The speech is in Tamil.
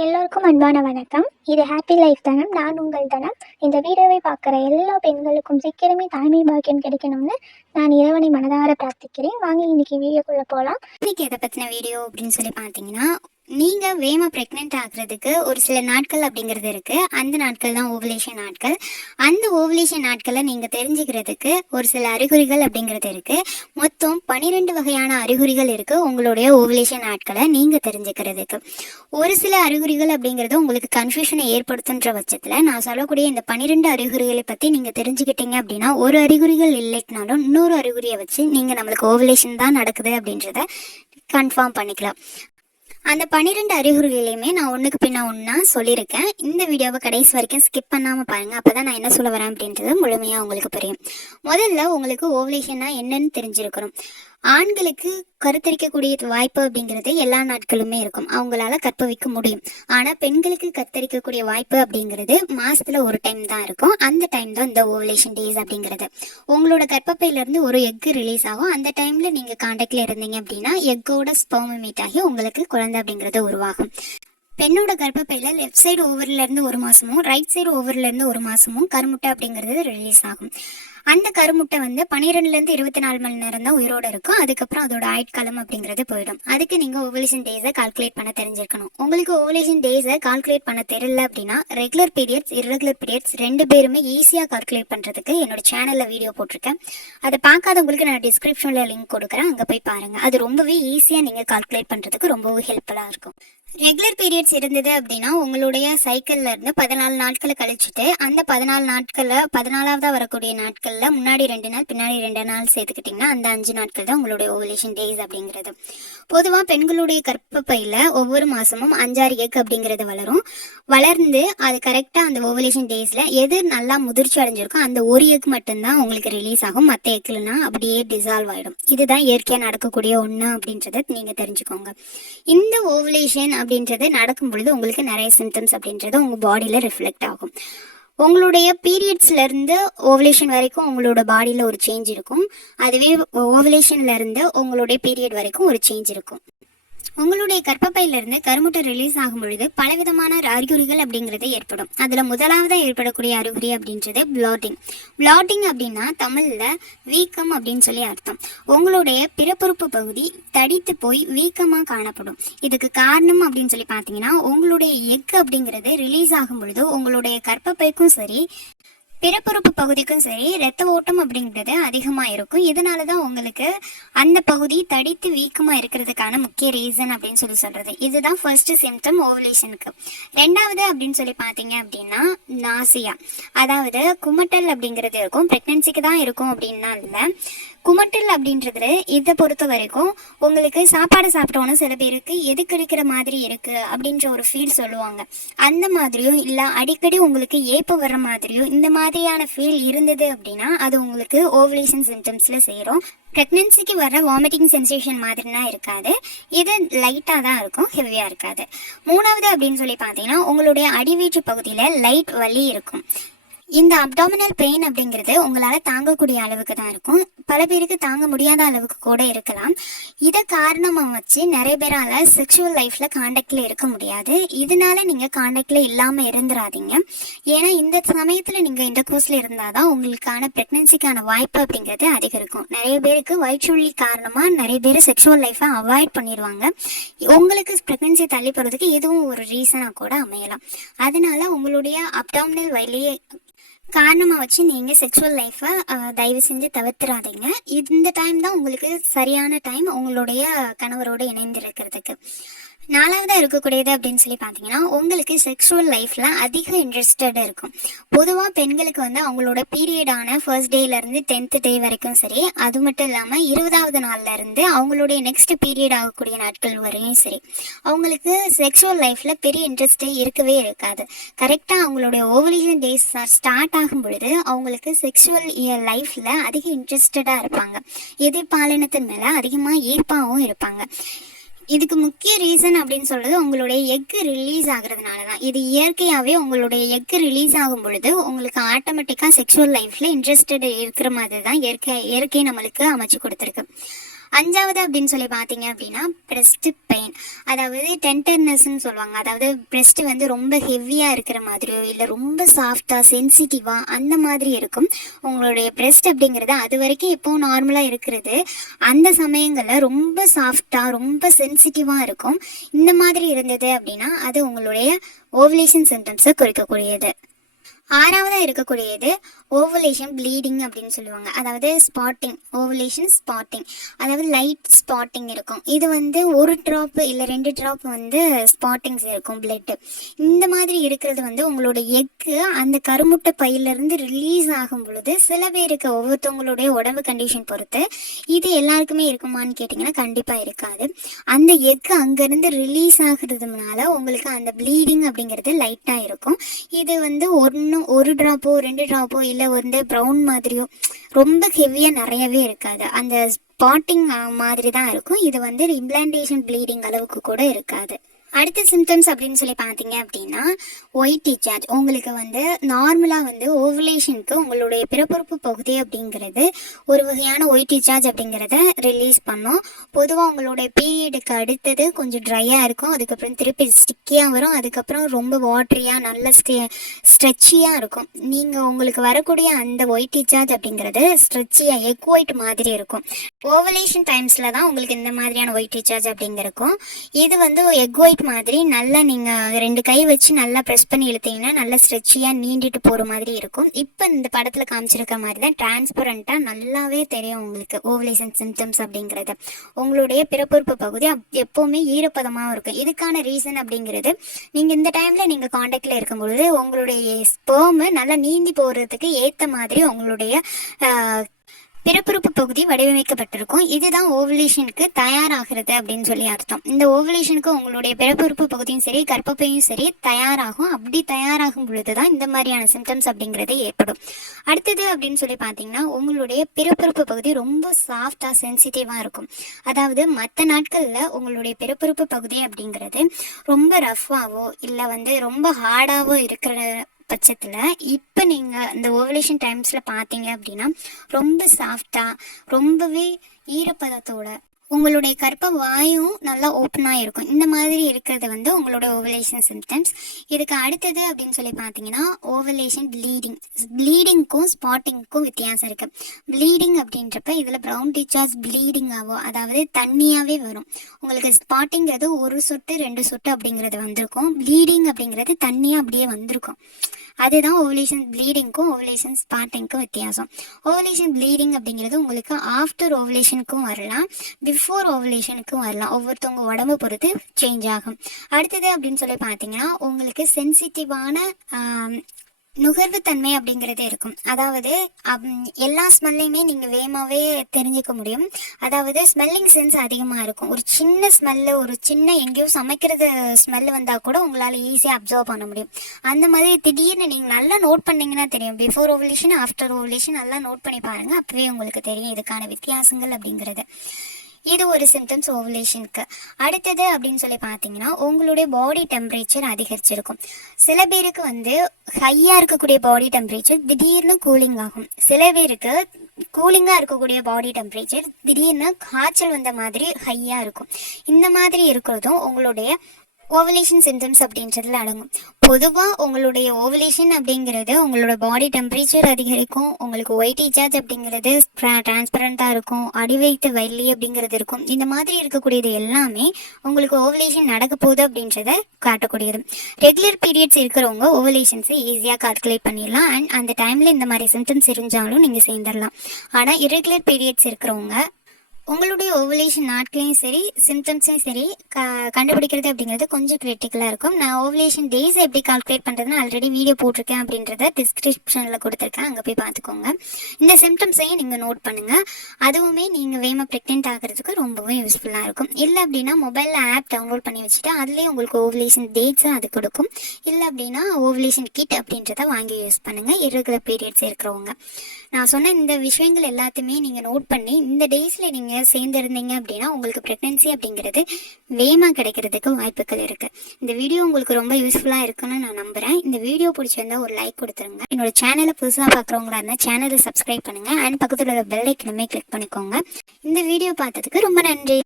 எல்லோருக்கும் அன்பான வணக்கம். இது ஹாப்பி லைஃப் தனம். நான் உங்கள் தனம். இந்த வீடியோவை பார்க்குற எல்லா பெண்களுக்கும் சீக்கிரமே தாய்மை பாக்கியம் கிடைக்கணும்னு நான் இறைவனை மனதார பிரார்த்திக்கிறேன். வாங்க இன்னைக்கு வீடியோக்குள்ளே போகலாம். இன்னைக்கு எதை பற்றின வீடியோ அப்படின்னு சொல்லி பார்த்தீங்கன்னா, நீங்கள் ப்ரெக்னென்ட் ஆகிறதுக்கு ஒரு சில நாட்கள் அப்படிங்கிறது இருக்குது. அந்த நாட்கள் தான் ஓவலேஷன் நாட்கள். அந்த ஓவலேஷன் நாட்களை நீங்கள் தெரிஞ்சுக்கிறதுக்கு ஒரு சில அறிகுறிகள் அப்படிங்கிறது இருக்குது. மொத்தம் 12 வகையான அறிகுறிகள் இருக்குது உங்களுடைய ஓவலேஷன் நாட்களை நீங்கள் தெரிஞ்சுக்கிறதுக்கு. ஒரு சில அறிகுறிகள் அப்படிங்கிறது உங்களுக்கு கன்ஃபியூஷனை ஏற்படுத்துன்ற பட்சத்தில் நான் சொல்லக்கூடிய இந்த 12 அறிகுறிகளை பற்றி நீங்கள் தெரிஞ்சுக்கிட்டீங்க அப்படின்னா, ஒரு அறிகுறிகள் இல்லைனாலும் இன்னொரு அறிகுறியை வச்சு நீங்கள் நம்மளுக்கு ஓவலேஷன் தான் நடக்குது அப்படின்றத கன்ஃபார்ம் பண்ணிக்கலாம். அந்த 12 அறிகுறிகளையுமே நான் ஒன்றுக்கு பின்ன ஒன்றா சொல்லியிருக்கேன். இந்த வீடியோவை கடைசி வரைக்கும் ஸ்கிப் பண்ணாமல் பாருங்கள். அப்போ தான் நான் என்ன சொல்ல வரேன் அப்படின்றது முழுமையாக உங்களுக்கு புரியும். முதல்ல உங்களுக்கு ஓவலேஷன்னா என்னன்னு தெரிஞ்சிருக்கணும். ஆண்களுக்கு கருத்தரிக்கக்கூடிய வாய்ப்பு அப்படிங்கிறது எல்லா நாட்களுமே இருக்கும், அவங்களால கற்பவிக்க முடியும். ஆனால் பெண்களுக்கு கத்தரிக்கக்கூடிய வாய்ப்பு அப்படிங்கிறது மாசத்துல ஒரு டைம் தான் இருக்கும். அந்த டைம் தான் இந்த ஓவலேஷன் டேஸ் அப்படிங்கிறது. உங்களோட கர்ப்பப்பையிலேருந்து ஒரு எக்கு ரிலீஸ் ஆகும். அந்த டைம்ல நீங்க கான்டாக்ட்ல இருந்தீங்க அப்படின்னா எக்கோட ஸ்பெர்ம் மீட் ஆகி உங்களுக்கு குழந்தை அப்படிங்கிறது உருவாகும். பெண்ணோட கர்ப்பப்பையில லெஃப்ட் சைடு ஓவரில் இருந்து ஒரு மாசமும் ரைட் சைடு ஓவரில் இருந்து ஒரு மாசமும் கருமுட்டை அப்படிங்கிறது ரிலீஸ் ஆகும். அந்த கருமுட்டை 12லேருந்து 24 மணி நேரம் தான் உயிரோடு இருக்கும். அதுக்கப்புறம் அதோட ஆயுட்காலம் அப்படிங்கிறது போயிடும். அதுக்கு நீங்கள் ஓவலேஷன் டேஸை கால்குலேட் பண்ண தெரிஞ்சிருக்கணும். உங்களுக்கு ஓவலேஷன் டேஸை கால்குலேட் பண்ண தெரியல அப்படின்னா ரெகுலர் பீரியட்ஸ் இர்ரெகுலர் பீரியட்ஸ் ரெண்டு பேருமே ஈஸியாக கால்குலேட் பண்ணுறதுக்கு என்னோட சேனலில் வீடியோ போட்டிருக்கேன். அதை பார்க்காதவங்களுக்கு நான் டிஸ்கிரிப்ஷனில் லிங்க் கொடுக்குறேன், அங்கே போய் பாருங்கள். அது ரொம்பவே ஈஸியாக நீங்கள் கால்குலேட் பண்ணுறதுக்கு ரொம்பவே ஹெல்ப்ஃபுல்லாக இருக்கும். ரெகுலர் பீரியட்ஸ் இருந்தது அப்படின்னா உங்களுடைய சைக்கிள்ல இருந்து 14 நாட்களை கழிச்சுட்டு அந்த 14 நாட்களில் 14ஆவதா வரக்கூடிய நாட்களில் முன்னாடி 2 நாள் பின்னாடி 2 நாள் சேர்த்துக்கிட்டிங்கன்னா அந்த 5 நாட்கள் தான் உங்களுடைய ஓவலேஷன் டேஸ் அப்படிங்கிறது. பொதுவாக பெண்களுடைய கர்ப்பப்பையில் ஒவ்வொரு மாதமும் 5-6 எக் அப்படிங்கிறது வளர்ந்து அது கரெக்டாக அந்த ஓவலேஷன் டேஸில் எது நல்லா முதிர்ச்சி அடைஞ்சிருக்கோ அந்த ஒரு எக் மட்டும்தான் உங்களுக்கு ரிலீஸ் ஆகும். மற்ற எக்குலனா அப்படியே டிசால்வ் ஆகிடும். இதுதான் இயற்கையாக நடக்கக்கூடிய ஒன்று அப்படின்றத நீங்கள் தெரிஞ்சுக்கோங்க. இந்த ஓவலேஷன் அப்படின்றது நடக்கும் பொழுது உங்களுக்கு நிறைய சிம்டம்ஸ் அப்படின்றது உங்கள் பாடியில் ரிஃப்ளெக்ட் ஆகும். உங்களுடைய பீரியட்ஸ்ல இருந்து ஓவலேஷன் வரைக்கும் உங்களோட பாடியில் ஒரு சேஞ்ச் இருக்கும். அதுவே ஓவலேஷன்ல இருந்து உங்களுடைய பீரியட் வரைக்கும் ஒரு சேஞ்ச் இருக்கும். உங்களுடைய கர்ப்பப்பையிலிருந்து கருமுட்டை ரிலீஸ் ஆகும் பொழுது பலவிதமான அறிகுறிகள் அப்படிங்கிறது ஏற்படும். அதில் முதலாவதாக ஏற்படக்கூடிய அறிகுறி அப்படின்றது பிளாட்டிங் அப்படின்னா தமிழில் வீக்கம் அப்படின்னு சொல்லி அர்த்தம். உங்களுடைய பிறப்புறுப்பு பகுதி தடித்து போய் வீக்கமாக காணப்படும். இதுக்கு காரணம் அப்படின்னு சொல்லி பார்த்தீங்கன்னா உங்களுடைய எக் அப்படிங்கிறது ரிலீஸ் ஆகும் பொழுது உங்களுடைய கர்ப்பப்பைக்கும் சரி பிறப்புறுப்பு பகுதிக்கும் சரி இரத்த ஓட்டம் அப்படிங்கிறது அதிகமாக இருக்கும். இதனால தான் உங்களுக்கு அந்த பகுதி தடித்து வீக்கமாக இருக்கிறதுக்கான முக்கிய ரீசன் அப்படின்னு சொல்கிறது. இதுதான் ஃபர்ஸ்ட் சிம்டம் ஓவலேஷனுக்கு. ரெண்டாவது அப்படின்னு சொல்லி பார்த்தீங்க அப்படின்னா நாசியா, அதாவது குமட்டல் அப்படிங்கிறது இருக்கும். ப்ரெக்னென்சிக்கு தான் இருக்கும் அப்படின்னா இல்லை, குமட்டல் அப்படின்றது இதை பொறுத்த வரைக்கும் உங்களுக்கு சாப்பாடு சாப்பிட்டோன்னு சில பேருக்கு எது கிடைக்கிற மாதிரி இருக்குது அப்படின்ற ஒரு ஃபீல் சொல்லுவாங்க. அந்த மாதிரியும் இல்லை அடிக்கடி உங்களுக்கு ஏப்ப வர்ற மாதிரியும் இந்த மாதிரியான ஃபீல் இருந்தது அப்படின்னா அது உங்களுக்கு ஓவலேஷன் சிம்டம்ஸில் சேரும். ப்ரெக்னென்சிக்கு வர வாமிட்டிங் சென்சேஷன் மாதிரிலாம் இருக்காது, இது லைட்டாக தான் இருக்கும், ஹெவியாக இருக்காது. மூணாவது அப்படின்னு சொல்லி பார்த்தீங்கன்னா உங்களுடைய அடிவயிற்று பகுதியில் லைட் வலி இருக்கும். இந்த அப்டாமினல் பெயின் அப்படிங்கிறது உங்களால் தாங்கக்கூடிய அளவுக்கு தான் இருக்கும். பல பேருக்கு தாங்க முடியாத அளவுக்கு கூட இருக்கலாம். இதை காரணமாக வச்சு நிறைய பேரால் செக்ஷுவல் லைஃப்பில் காண்டாக்டில் இருக்க முடியாது. இதனால நீங்கள் காண்டாக்டில் இல்லாமல் இருந்துடாதீங்க. ஏன்னா இந்த சமயத்தில் நீங்கள் இந்த கோர்ஸில் இருந்தால் தான் உங்களுக்கான ப்ரெக்னென்சிக்கான வாய்ப்பு அப்படிங்கிறது அதிகரிக்கும். நிறைய பேருக்கு வயிற்றுவலி காரணமாக நிறைய பேர் செக்ஷுவல் லைஃப்பை அவாய்ட் பண்ணிடுவாங்க. உங்களுக்கு ப்ரெக்னென்சி தள்ளி போகிறதுக்கு எதுவும் ஒரு ரீசனாக கூட அமையலாம். அதனால உங்களுடைய அப்டாமினல் வலியை காரணமாக வச்சு நீங்கள் செக்ஷுவல் லைஃப்பை தயவு செஞ்சு தவிர்த்துறாதீங்க. இந்த டைம் தான் உங்களுக்கு சரியான டைம் உங்களுடைய கணவரோடு இணைந்திருக்கிறதுக்கு. நாலாவதாக இருக்கக்கூடியது அப்படின்னு சொல்லி பார்த்தீங்கன்னா உங்களுக்கு செக்ஷுவல் லைஃப்பில் அதிக இன்ட்ரெஸ்டட் இருக்கும். பொதுவாக பெண்களுக்கு அவங்களோட பீரியடான ஃபர்ஸ்ட் டேலேருந்து 10th டே வரைக்கும் சரி, அது மட்டும் இல்லாமல் 20வது நாள்லேருந்து அவங்களுடைய நெக்ஸ்ட் பீரியட் ஆகக்கூடிய நாட்கள் வரையும் சரி, அவங்களுக்கு செக்ஷுவல் லைஃப்பில் பெரிய இன்ட்ரெஸ்டே இருக்கவே இருக்காது. கரெக்டாக அவங்களுடைய ஓவலேஷன் டேஸ் ஸ்டார்ட் ஆகும் பொழுது அவங்களுக்கு செக்ஷுவல் லைஃப்பில் அதிக இன்ட்ரெஸ்டடாக இருப்பாங்க. எதிர்பாலினத்தின் மேலே அதிகமாக ஈர்ப்பாகவும் இருப்பாங்க. இதுக்கு முக்கிய ரீசன் அப்படின்னு சொல்றது உங்களுடைய எக்கு ரிலீஸ் ஆகுறதுனால தான். இது இயற்கையாகவே உங்களுடைய எக்கு ரிலீஸ் ஆகும் பொழுது உங்களுக்கு ஆட்டோமேட்டிக்காக செக்ஷுவல் லைஃப்பில் இன்ட்ரெஸ்டட் இருக்கிற மாதிரி தான் இயற்கை நம்மளுக்கு அமைச்சு கொடுத்துருக்கு. அஞ்சாவது அப்படின்னு சொல்லி பார்த்தீங்க அப்படின்னா பிரஸ்ட் பெயின், அதாவது டென்டர்னஸ்ன்னு சொல்லுவாங்க. அதாவது பிரஸ்ட் வந்து ரொம்ப ஹெவியாக இருக்கிற மாதிரியோ இல்லை ரொம்ப சாஃப்டாக சென்சிட்டிவாக அந்த மாதிரி இருக்கும் உங்களுடைய பிரஸ்ட் அப்படிங்கிறது. அது வரைக்கும் இப்போ நார்மலாக இருக்கிறது, அந்த சமயங்களில் ரொம்ப சாஃப்டாக ரொம்ப சென்சிட்டிவாக இருக்கும். இந்த மாதிரி இருந்தது அப்படின்னா அது உங்களுடைய ஓவலேஷன் சிம்டம்ஸை குறிக்கக்கூடியது. ஆறாவதாக இருக்கக்கூடியது ஓவலேஷன் ப்ளீடிங் அப்படின்னு சொல்லுவாங்க. அதாவது ஸ்பாட்டிங், ஓவலேஷன் ஸ்பாட்டிங், அதாவது லைட் ஸ்பாட்டிங் இருக்கும். இது வந்து ஒரு ட்ராப் இல்லை 2 ட்ராப் வந்து ஸ்பாட்டிங்ஸ் இருக்கும் பிளட்டு. இந்த மாதிரி இருக்கிறது வந்து உங்களோட எக்கு அந்த கருமுட்டை பையிலேருந்து ரிலீஸ் ஆகும் பொழுது சில பேருக்கு ஒவ்வொருத்தவங்களுடைய உடம்பு கண்டிஷன் பொறுத்து இது எல்லாருக்குமே இருக்குமான்னு கேட்டிங்கன்னா கண்டிப்பாக இருக்காது. அந்த எக்கு அங்கேருந்து ரிலீஸ் ஆகுறதுனால உங்களுக்கு அந்த ப்ளீடிங் அப்படிங்கிறது லைட்டாக இருக்கும். இது வந்து ஒரு ட்ராப்போ 2 ட்ராப்போ இல்லை வந்து ப்ரௌன் மாதிரியோ ரொம்ப ஹெவியாக நிறையவே இருக்காது. அந்த ஸ்பாட்டிங் மாதிரி தான் இருக்கும். இது வந்து இம்ப்ளான்டேஷன் ப்ளீடிங் அளவுக்கு கூட இருக்காது. அடுத்த சிம்டம்ஸ் அப்படின்னு சொல்லி பார்த்தீங்க அப்படின்னா ஒயிட் டிஸ்சார்ஜ். உங்களுக்கு வந்து நார்மலாக வந்து ஓவலேஷனுக்கு உங்களுடைய பிறப்புறுப்பு பகுதி அப்படிங்கிறது ஒரு வகையான ஒயிட் டிஸ்சார்ஜ் அப்படிங்கிறத ரிலீஸ் பண்ணும். பொதுவாக உங்களுடைய பீரியடுக்கு அடுத்தது கொஞ்சம் ட்ரையாக இருக்கும், அதுக்கப்புறம் திருப்பி ஸ்டிக்கியாக வரும், அதுக்கப்புறம் ரொம்ப வாட்ரியாக நல்ல ஸ்ட்ரெச்சியாக இருக்கும். நீங்கள் உங்களுக்கு வரக்கூடிய அந்த ஒயிட் டிஸ்சார்ஜ் அப்படிங்கிறது ஸ்ட்ரெச்சியாக எக் ஒயிட் மாதிரி இருக்கும். ஓவலேஷன் டைம்ஸில் தான் உங்களுக்கு இந்த மாதிரியான ஒயிட் டிஸ்சார்ஜ் அப்படிங்கிறக்கும். இது வந்து எக் ஒயிட் மாதிரி நல்லா நீங்கள் 2 கை வச்சு நல்லா ப்ரெஸ் பண்ணி இழுத்தீங்கன்னா நல்லா ஸ்ட்ரெச்சியாக நீண்டிட்டு போகிற மாதிரி இருக்கும். இப்போ இந்த படத்தில் காமிச்சிருக்க மாதிரி தான் டிரான்ஸ்பரண்ட்டாக நல்லாவே தெரியும் உங்களுக்கு ஓவலேஷன் சிம்டம்ஸ் அப்படிங்கிறது. உங்களுடைய பிறப்புறுப்பு பகுதி எப்போவுமே ஈரப்பதமாக இருக்கும். இதுக்கான ரீசன் அப்படிங்கிறது நீங்கள் இந்த டைமில் நீங்கள் காண்டாக்டில் இருக்கும்பொழுது உங்களுடைய ஸ்பெர்ம் நல்லா நீந்தி போகிறதுக்கு ஏற்ற மாதிரி உங்களுடைய பிறப்புறுப்பு பகுதி வடிவமைக்கப்பட்டிருக்கும். இதுதான் ஓவலேஷனுக்கு தயாராகிறது அப்படின்னு சொல்லி அர்த்தம். இந்த ஓவலேஷனுக்கு உங்களுடைய பிறப்புறுப்பு பகுதியும் சரி கர்ப்பப்பையும் சரி தயாராகும். அப்படி தயாராகும் பொழுது தான் இந்த மாதிரியான சிம்டம்ஸ் அப்படிங்கிறது ஏற்படும். அடுத்தது அப்படின்னு சொல்லி பார்த்தீங்கன்னா உங்களுடைய பிறப்புறுப்பு பகுதி ரொம்ப சாஃப்டாக சென்சிட்டிவாக இருக்கும். அதாவது மற்ற நாட்களில் உங்களுடைய பிறப்புறுப்பு பகுதி அப்படிங்கிறது ரொம்ப ரஃப்பாவோ இல்லை வந்து ரொம்ப ஹார்டாவோ இருக்கிற பட்சத்தில் இப்போ நீங்கள் இந்த ஓவலேஷன் டைம்ஸில் பார்த்தீங்க அப்படின்னா ரொம்ப சாஃப்டாக ரொம்பவே ஈரப்பதத்தோட உங்களுடைய கர்ப்ப வாயும் நல்லா ஓப்பனாக இருக்கும். இந்த மாதிரி இருக்கிறது வந்து உங்களோட ஓவலேஷன் சிம்டம்ஸ். இதுக்கு அடுத்தது அப்படின்னு சொல்லி பார்த்தீங்கன்னா ஓவலேஷன் ப்ளீடிங்க்கும் ஸ்பாட்டிங்க்கும் வித்தியாசம் இருக்குது. ப்ளீடிங் அப்படின்றப்ப இதில் ப்ரௌன் டிஸ்சார்ஜ் ப்ளீடிங் ஆகும், அதாவது தண்ணியாகவே வரும். உங்களுக்கு ஸ்பாட்டிங்கிறது 1 சொட்டு 2 சொட்டு அப்படிங்கிறது வந்திருக்கும். ப்ளீடிங் அப்படிங்கிறது தண்ணியாக அப்படியே வந்திருக்கும். அதுதான் ஓவலேஷன் ப்ளீடிங்க்கும் ஓவலேஷன் ஸ்பாட்டிங்க்கும் வித்தியாசம். ஓவலேஷன் ப்ளீடிங் அப்படிங்கிறது உங்களுக்கு ஆஃப்டர் ஓவலேஷனுக்கும் வரலாம், பிஃபோர் ஓவலேஷனுக்கும் வரலாம். ஒவ்வொருத்தவங்க உடம்பு பொறுத்து சேஞ்ச் ஆகும். அடுத்தது அப்படின்னு சொல்லி பார்த்தீங்கன்னா உங்களுக்கு சென்சிட்டிவான நுகர்வு தன்மை அப்படிங்கிறது இருக்கும். அதாவது எல்லா ஸ்மெல்லையுமே நீங்கள் வேகமாகவே தெரிஞ்சுக்க முடியும். அதாவது ஸ்மெல்லிங் சென்ஸ் அதிகமாக இருக்கும். ஒரு சின்ன ஸ்மெல்லு, ஒரு சின்ன எங்கேயோ சமைக்கிறது ஸ்மெல்லு வந்தால் கூட உங்களால் ஈஸியாக அப்சர்வ் பண்ண முடியும். அந்த மாதிரி திடீர்னு நீங்கள் நல்லா நோட் பண்ணிங்கன்னா தெரியும். பிஃபோர் ஓவலேஷன் ஆஃப்டர் ஓவலேஷன் நல்லா நோட் பண்ணி பாருங்கள், அப்போவே உங்களுக்கு தெரியும் இதுக்கான வித்தியாசங்கள் அப்படிங்கிறது. இது ஒரு சிம்டம்ஸ் ஓவலேஷனுக்கு. அடுத்தது அப்படின்னு சொல்லி பார்த்தீங்கன்னா உங்களுடைய பாடி டெம்பரேச்சர் அதிகரிச்சிருக்கும். சில பேருக்கு வந்து ஹையாக இருக்கக்கூடிய பாடி டெம்பரேச்சர் திடீர்னு கூலிங் ஆகும். சில பேருக்கு கூலிங்காக இருக்கக்கூடிய பாடி டெம்பரேச்சர் திடீர்னு காய்ச்சல் வந்த மாதிரி ஹையாக இருக்கும். இந்த மாதிரி இருக்கிறதும் உங்களுடைய ஓவலேஷன் சிம்டம்ஸ் அப்படின்றதுல அடங்கும். பொதுவாக உங்களுடைய ஓவலேஷன் அப்படிங்கிறது உங்களோட பாடி டெம்பரேச்சர் அதிகரிக்கும், உங்களுக்கு ஒயிட் டிஸ்சார்ஜ் அப்படிங்கிறது டிரான்ஸ்பரண்ட்டாக இருக்கும், அடி வைத்த வலி அப்படிங்கிறது இருக்கும். இந்த மாதிரி இருக்கக்கூடியது எல்லாமே உங்களுக்கு ஓவலேஷன் நடக்க போகுது அப்படின்றத காட்டக்கூடியது. ரெகுலர் பீரியட்ஸ் இருக்கிறவங்க ஓவலேஷன்ஸை ஈஸியாக கால்குலேட் பண்ணிடலாம். அண்ட் அந்த டைமில் இந்த மாதிரி சிம்டம்ஸ் இருந்தாலும் நீங்கள் சேர்ந்துடலாம். ஆனால் இரெகுலர் பீரியட்ஸ் இருக்கிறவங்க உங்களுடைய ஓவலேஷன் நாட்களையும் சரி சிம்டம்ஸையும் சரி கண்டுபிடிக்கிறது அப்படிங்கிறது கொஞ்சம் கிரிட்டிக்கலாக இருக்கும். நான் ஓவலேஷன் டேஸ் எப்படி கால்குலேட் பண்ணுறதுன்னு ஆல்ரெடி வீடியோ போட்டிருக்கேன் அப்படின்றத டிஸ்கிரிப்ஷனில் கொடுத்துருக்கேன், அங்கே போய் பார்த்துக்கோங்க. இந்த சிம்டம்ஸையும் நீங்கள் நோட் பண்ணுங்கள். அதுவுமே நீங்கள் வேகமாக ப்ரெக்னென்ட் ஆகிறதுக்கு ரொம்பவும் யூஸ்ஃபுல்லாக இருக்கும். இல்லை அப்படின்னா மொபைலில் ஆப் டவுன்லோட் பண்ணி வச்சுட்டு அதுலேயே உங்களுக்கு ஓவலேஷன் டேட்ஸும் அது கொடுக்கும். இல்லை அப்படின்னா ஓவலேஷன் கிட் அப்படின்றத வாங்கி யூஸ் பண்ணுங்கள் இரெகுலர் பீரியட்ஸ் இருக்கிறவங்க. நான் சொன்ன இந்த விஷயங்கள் எல்லாத்தையுமே நீங்கள் நோட் பண்ணி இந்த டேஸில் நீங்கள் நீங்கள் சேர்ந்துருந்தீங்க அப்படின்னா உங்களுக்கு ப்ரெக்னென்சி அப்படிங்கிறது வேகமாக கிடைக்கிறதுக்கு வாய்ப்புகள் இருக்குது. இந்த வீடியோ உங்களுக்கு ரொம்ப யூஸ்ஃபுல்லாக இருக்குன்னு நான் நம்புகிறேன். இந்த வீடியோ பிடிச்சிருந்தா ஒரு லைக் கொடுத்துருங்க. என்னோட சேனலை புதுசாக பார்க்குறவங்களா இருந்தால் சேனலை சப்ஸ்கிரைப் பண்ணுங்கள் அண்ட் பக்கத்தில் உள்ள பெல் ஐக்கனுமே கிளிக் பண்ணிக்கோங்க. இந்த வீடியோ பார்த்ததுக்கு ரொம்ப நன்றி.